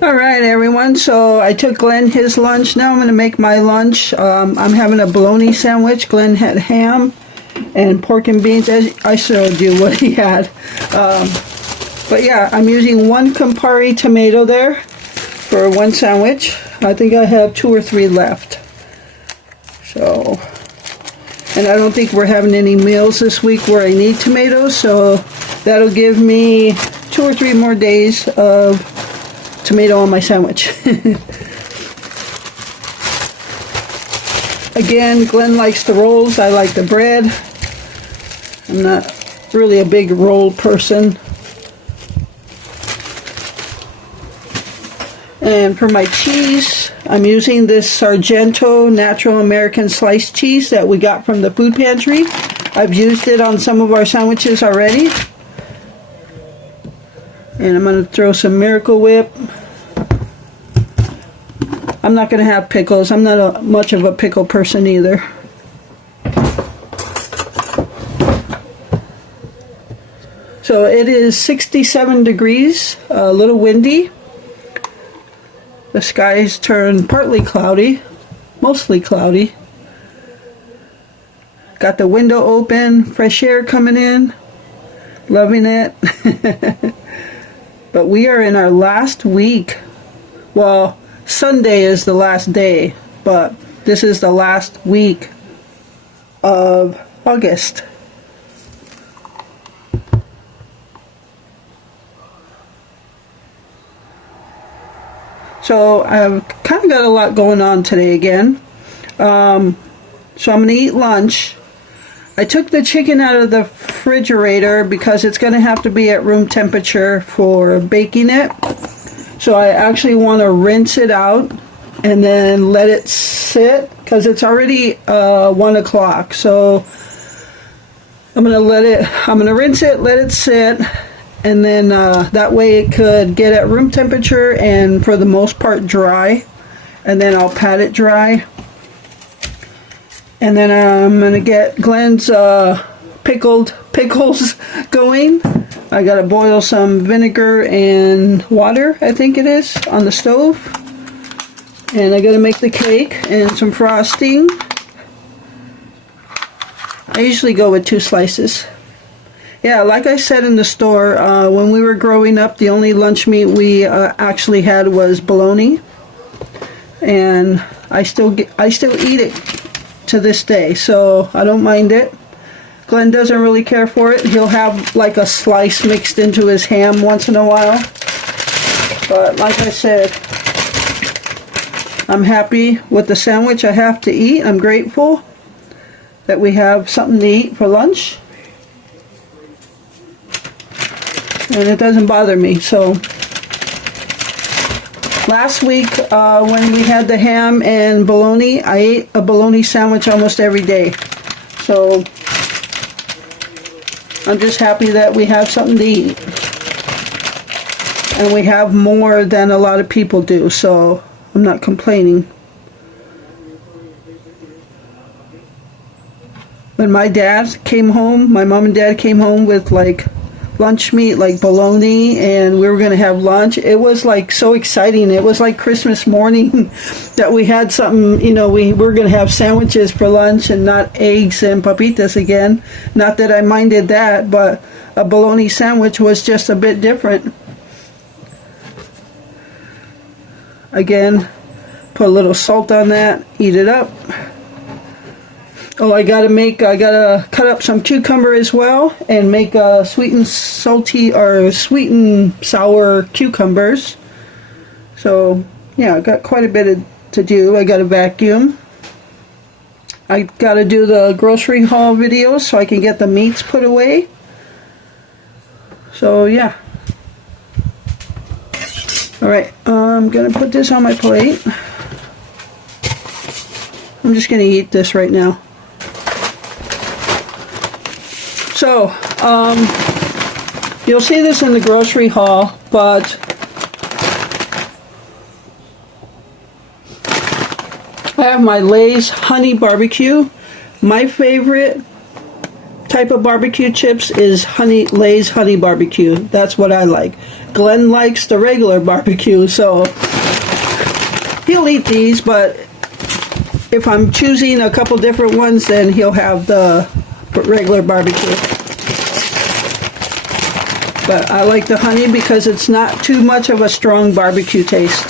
All right, everyone. So I took Glenn his lunch. Now I'm going to make my lunch. I'm having a bologna sandwich. Glenn had ham and pork and beans. As I showed you what he had. But yeah, I'm using 1 Campari tomato there for 1 sandwich. I think I have 2 or 3 left. So, and I don't think we're having any meals this week where I need tomatoes. So that'll give me 2 or 3 more days of tomato on my sandwich. Again, Glenn likes the rolls. I like the bread. I'm not really a big roll person. And for my cheese, I'm using this Sargento Natural American Sliced Cheese that we got from the food pantry. I've used it on some of our sandwiches already. And I'm going to throw some Miracle Whip. I'm not going to have pickles. I'm not much of a pickle person either. So it is 67 degrees, a little windy. The skies turned partly cloudy, mostly cloudy. Got the window open, fresh air coming in. Loving it. But we are in our last week. Well, Sunday is the last day, but this is the last week of August. So I've kind of got a lot going on today again. So I'm going to eat lunch. I took the chicken out of the refrigerator because it's going to have to be at room temperature for baking it. So I actually want to rinse it out and then let it sit because it's already 1 o'clock. So I'm going to rinse it, let it sit, and then that way it could get at room temperature and for the most part dry. And then I'll pat it dry. And then I'm going to get Glenn's pickled pickles going. I got to boil some vinegar and water, I think it is, on the stove. And I got to make the cake and some frosting. I usually go with 2 slices. Yeah, like I said in the store, when we were growing up, the only lunch meat we actually had was bologna. And I still eat it to this day, so I don't mind it. Glenn doesn't really care for it. He'll have like a slice mixed into his ham once in a while. But like I said, I'm happy with the sandwich I have to eat. I'm grateful that we have something to eat for lunch. And it doesn't bother me. So last week when we had the ham and bologna, I ate a bologna sandwich almost every day. So I'm just happy that we have something to eat. And we have more than a lot of people do, so I'm not complaining. When my dad came home, my mom and dad came home with like lunch meat, like bologna, and we were going to have lunch. It was like so exciting. It was like Christmas morning that we had something, you know, we were going to have sandwiches for lunch and not eggs and papitas again. Not that I minded that, but a bologna sandwich was just a bit different. Again, put a little salt on that, eat it up. Oh, I gotta cut up some cucumber as well and make sweet and salty or sweet and sour cucumbers. So yeah, I got quite a bit to do. I gotta vacuum. I gotta do the grocery haul videos so I can get the meats put away. So yeah. Alright, I'm gonna put this on my plate. I'm just gonna eat this right now. So, you'll see this in the grocery haul, but I have my Lay's Honey Barbecue. My favorite type of barbecue chips is Lay's Honey Barbecue. That's what I like. Glenn likes the regular barbecue, so he'll eat these, but if I'm choosing a couple different ones, then he'll have the regular barbecue. But I like the honey because it's not too much of a strong barbecue taste.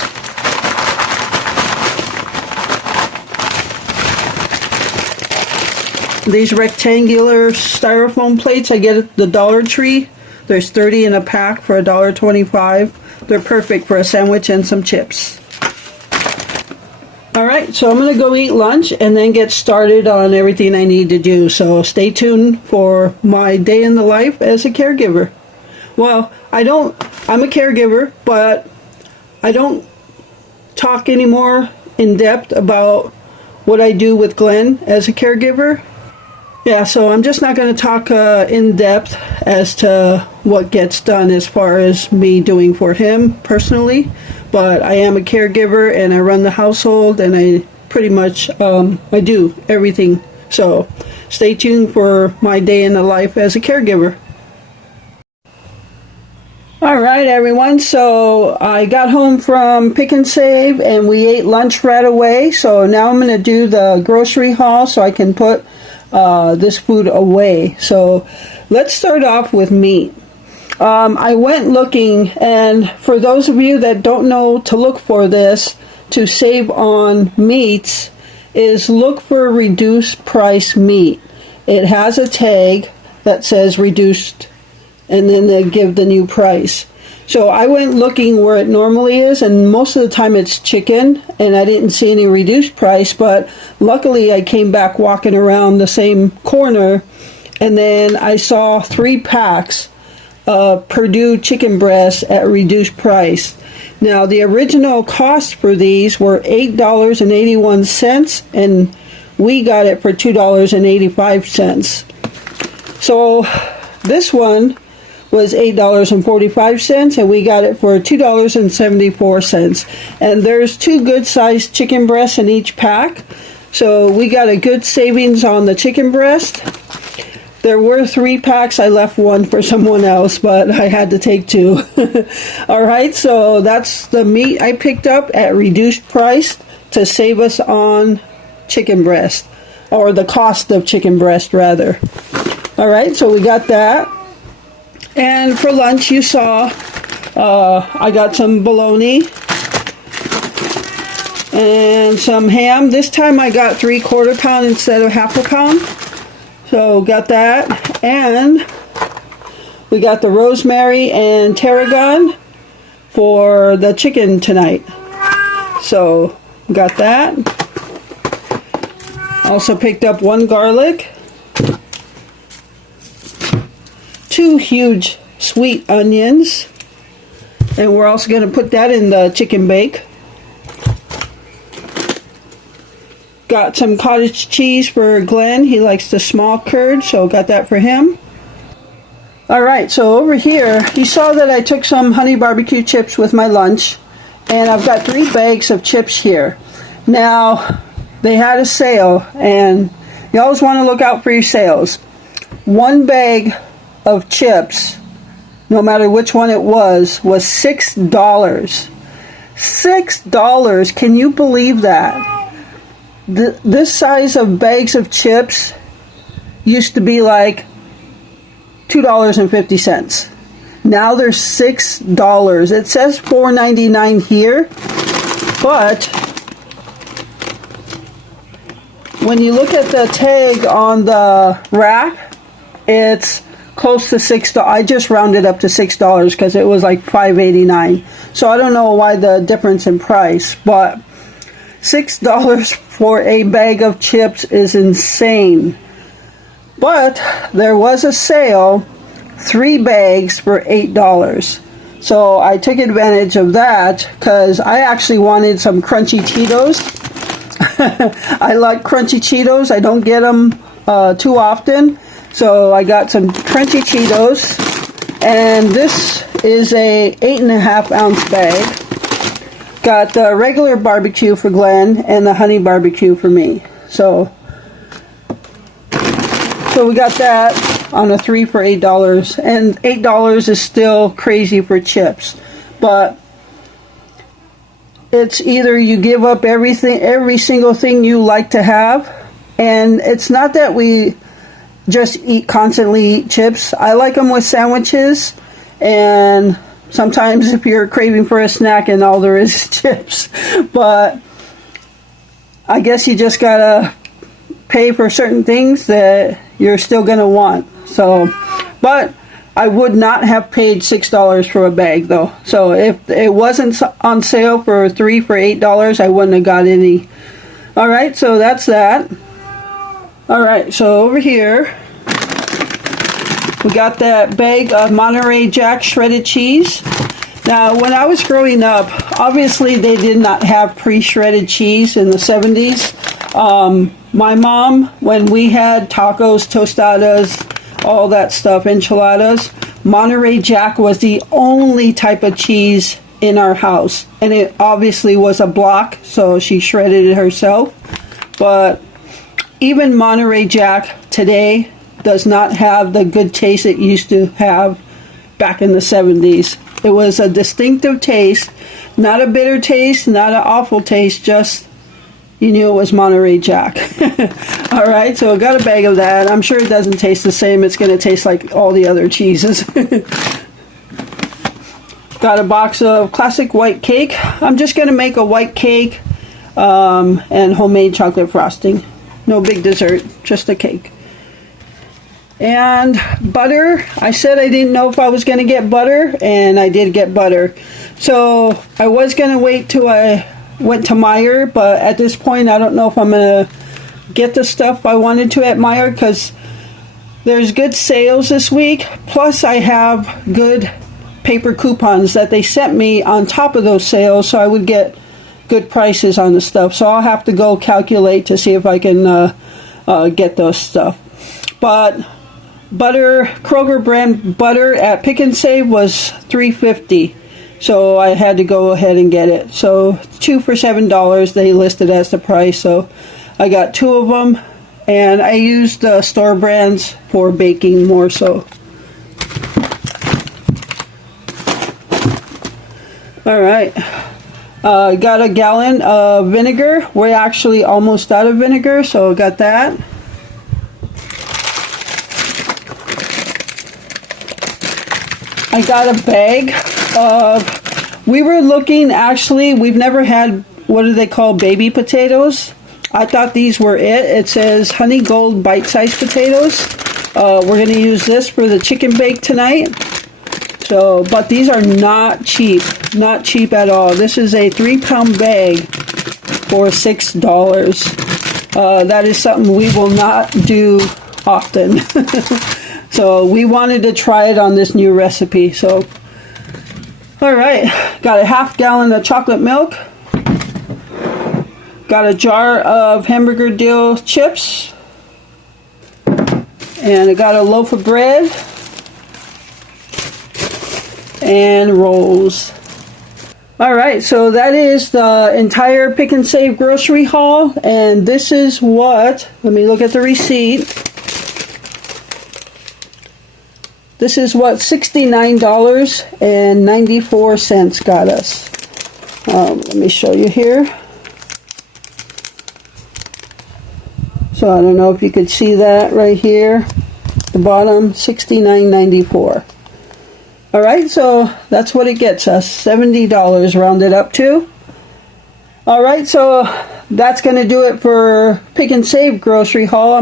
These rectangular styrofoam plates I get at the Dollar Tree. There's 30 in a pack for $1.25. They're perfect for a sandwich and some chips. Alright, so I'm going to go eat lunch and then get started on everything I need to do. So stay tuned for my day in the life as a caregiver. Well, I'm a caregiver, but I don't talk anymore in depth about what I do with Glenn as a caregiver. Yeah, so I'm just not going to talk in depth as to what gets done as far as me doing for him personally, but I am a caregiver and I run the household and I pretty much I do everything. So stay tuned for my day in the life as a caregiver. Alright everyone, so I got home from Pick and Save and we ate lunch right away. So now I'm going to do the grocery haul so I can put this food away. So let's start off with meat. I went looking, and for those of you that don't know to look for this to save on meats, is look for reduced price meat. It has a tag that says reduced, and then they give the new price. So I went looking where it normally is, and most of the time it's chicken, and I didn't see any reduced price, but luckily I came back walking around the same corner, and then I saw 3 packs of Purdue chicken breasts at reduced price. Now the original cost for these were $8.81, and we got it for $2.85. So this one was $8.45, and we got it for $2.74. And there's 2 good sized chicken breasts in each pack, so we got a good savings on the chicken breast. There were 3 packs. I left 1 for someone else, but I had to take 2. Alright, so that's the meat I picked up at reduced price to save us on chicken breast, or the cost of chicken breast rather. Alright, so we got that. And for lunch, you saw I got some bologna and some ham. This time I got 3/4 pound instead of 1/2 pound. So got that. And we got the rosemary and tarragon for the chicken tonight. So got that. Also picked up 1 garlic. 2 huge sweet onions, and we're also going to put that in the chicken bake. Got some cottage cheese for Glenn. He likes the small curd, so got that for him. Alright, so over here, you saw that I took some honey barbecue chips with my lunch, and I've got 3 bags of chips here. Now, they had a sale, and you always want to look out for your sales. 1 bag of chips, no matter which one it was $6. $6, can you believe that? This size of bags of chips used to be like $2.50. Now they're $6. It says $4.99 here, but when you look at the tag on the rack, it's close to $6. I just rounded up to $6 because it was like $5.89. So I don't know why the difference in price, but $6 for a bag of chips is insane. But there was a sale, 3 bags for $8. So I took advantage of that because I actually wanted some crunchy Cheetos. I like crunchy Cheetos. I don't get them too often. So I got some crunchy Cheetos, and this is a 8.5 ounce bag. Got the regular barbecue for Glenn and the honey barbecue for me. So we got that. on a 3 for $8, and $8 is still crazy for chips. But it's either you give up everything, every single thing you like to have, and it's not that we just constantly eat chips. I like them with sandwiches, and sometimes if you're craving for a snack and all there is chips. But I guess you just gotta pay for certain things that you're still gonna want. So, but I would not have paid $6 for a bag though. So if it wasn't on sale for 3 for $8, I wouldn't have got any. Alright, so that's that. Alright, so over here we got that bag of Monterey Jack shredded cheese. Now, when I was growing up, obviously they did not have pre-shredded cheese in the 70s. My mom, when we had tacos, tostadas, all that stuff, enchiladas, Monterey Jack was the only type of cheese in our house. And it obviously was a block, so she shredded it herself. But even Monterey Jack today does not have the good taste it used to have back in the 70s. It was a distinctive taste, not a bitter taste, not an awful taste, just you knew it was Monterey Jack. Alright, so I got a bag of that. I'm sure it doesn't taste the same. It's going to taste like all the other cheeses. Got a box of classic white cake. I'm just going to make a white cake and homemade chocolate frosting. No big dessert, just a cake. And butter. I said I didn't know if I was going to get butter, and I did get butter. So I was going to wait till I went to Meijer, but at this point I don't know if I'm going to get the stuff I wanted to at Meijer, because there's good sales this week. Plus I have good paper coupons that they sent me on top of those sales, so I would get good prices on the stuff. So I'll have to go calculate to see if I can get those stuff. But butter, Kroger brand butter at Pick and Save was $3.50, so I had to go ahead and get it. So 2 for $7 they listed as the price, so I got 2 of them, and I used the store brands for baking more so. Alright, got a gallon of vinegar. We're actually almost out of vinegar, so got that. I got a bag of, we were looking, actually, we've never had, what do they call, baby potatoes? I thought these were it. It says Honey Gold bite-sized potatoes. We're going to use this for the chicken bake tonight. So, but these are not cheap at all. This is a 3-pound bag for $6. That is something we will not do often. So we wanted to try it on this new recipe. So, all right, got a half gallon of chocolate milk. Got a jar of hamburger dill chips. And I got a loaf of bread. And rolls. All right, so that is the entire Pick and Save grocery haul. And this is what, let me look at the receipt. This is what $69.94 got us. Let me show you here. So I don't know if you could see that right here. The bottom, $69.94. Alright, so that's what it gets us. $70 rounded up to. Alright, so that's going to do it for Pick and Save grocery haul.